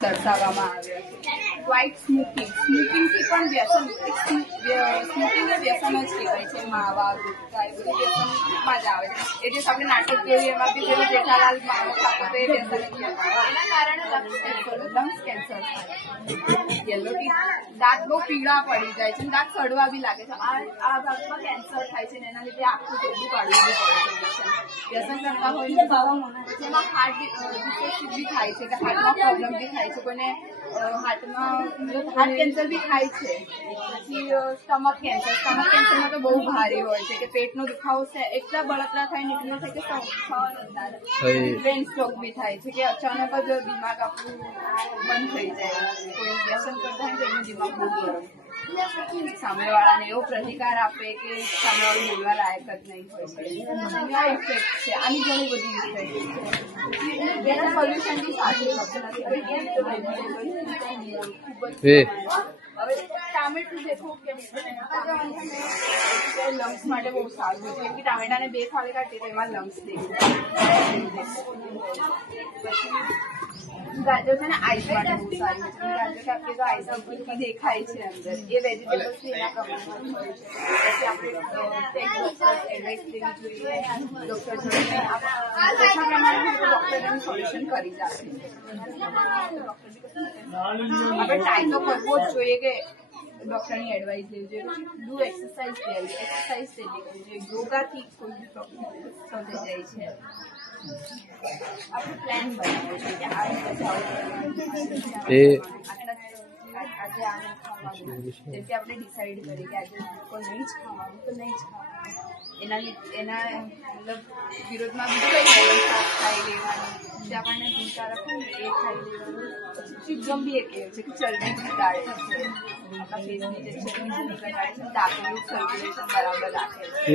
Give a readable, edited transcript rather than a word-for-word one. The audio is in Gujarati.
દર્શાવવામાં આવ્યો છે. વ્હાઇટ સ્મોકિંગ સ્મોકિંગથી પણ વ્યસન સ્મોકિંગ એ વ્યસન જ કહેવાય છે. માવા ગુટકા એ બધું વ્યસનમાં જ આવે છે. એ જે આપણે નાટક જોઈએ એમાં બી જેવું જેઠાલાલ માવો ખાતો તો એ વ્યસન જ કહેવાય. એના કારણે લંગ્સ કેન્સર થાય. યલો ટી દાંત બહુ પીળા પડી જાય છે, દાંત સડવા બી લાગે છે. આ ભાગમાં કેન્સર થાય છે ને એના લીધે આખું ટોટલું કાઢવું બી પડે છે. વ્યસન કરતા હોય જેમાં હાર્ટ ડિસીઝ બી થાય છે કે હાર્ટમાં પ્રોબ્લેમ બી થાય છે. કોઈને હાર્ટમાં હાર્ટ કેન્સર બી થાય છે. પછી સ્ટમક કેન્સરમાં તો બહુ ભારે હોય છે કે પેટનો દુખાવો છે એટલા બળતરા થાય નીકળ્યો છે કે બ્રેન સ્ટ્રોક બી થાય છે કે અચાનક જ દિમાગ આપણું બંધ થઈ જાય. કોઈ વ્યસન કરતા હોય તો એનું દિમાગ બહુ ગરમ સામેવાળાને એવો પ્રતિકાર આપે કે સામેવાળું બોલવા લાયક જ નહીં હોય છે. આ ઇફેક્ટ છે, આની ઘણી બધી ઇફેક્ટ છે. એના સોલ્યુશન બી સાચું હવે ટામેટું દેખો કે લંગ્સ માટે બહુ સારું છે કે ટામેટાને 2 ફાળી કાઢીએ તો એમાં લંગ્સ દેખાય. ગાજર છે ને આઈસ માટે બહુ સારી છે. ગાજર કાપીએ તો આઈસ ઉપરથી દેખાય છે અંદર. એ વેજીટેબલ્સ એના પ્રમાણમાં હોય છે. પછી આપણે એડવાઇસ લેવી જોઈએ ડૉક્ટર જોડે. ઓછા પ્રમાણમાં ડૉક્ટર એનું સોલ્યુશન કરી જ આપે. આપણે ટ્રાય તો કરવો જ જોઈએ કે ડૉક્ટરની એડવાઇસ લેવી જોઈએ. ડુ એક્સરસાઇઝ ડેલી કરવી જોઈએ. યોગાથી કોઈ બી પ્રોબ્લેમ સોલ્વ થઈ જાય છે. આપણે પ્લાન બનાવવો છે કે આ રીતે આજે આને ખાવાનું જેથી આપણે ડિસાઈડ કરીએ કે આજે કોઈ નહીં જ ખાવાનું તો નહીં જ ખાવાનું. એના મતલબ વિરોધમાં બીજું કંઈ ખાઈ લેવાનું જે આપણને ગુણકારક હોય ને એ ખાઈ લેવાનું. પછી ચીગમ બી એ કહે છે કે ચરબી ઘટાડે છે. આપણા ફેસની જે ચરબી ઘટાડે છે દાંતનું સર્ક્યુલેશન બરાબર રાખે છે.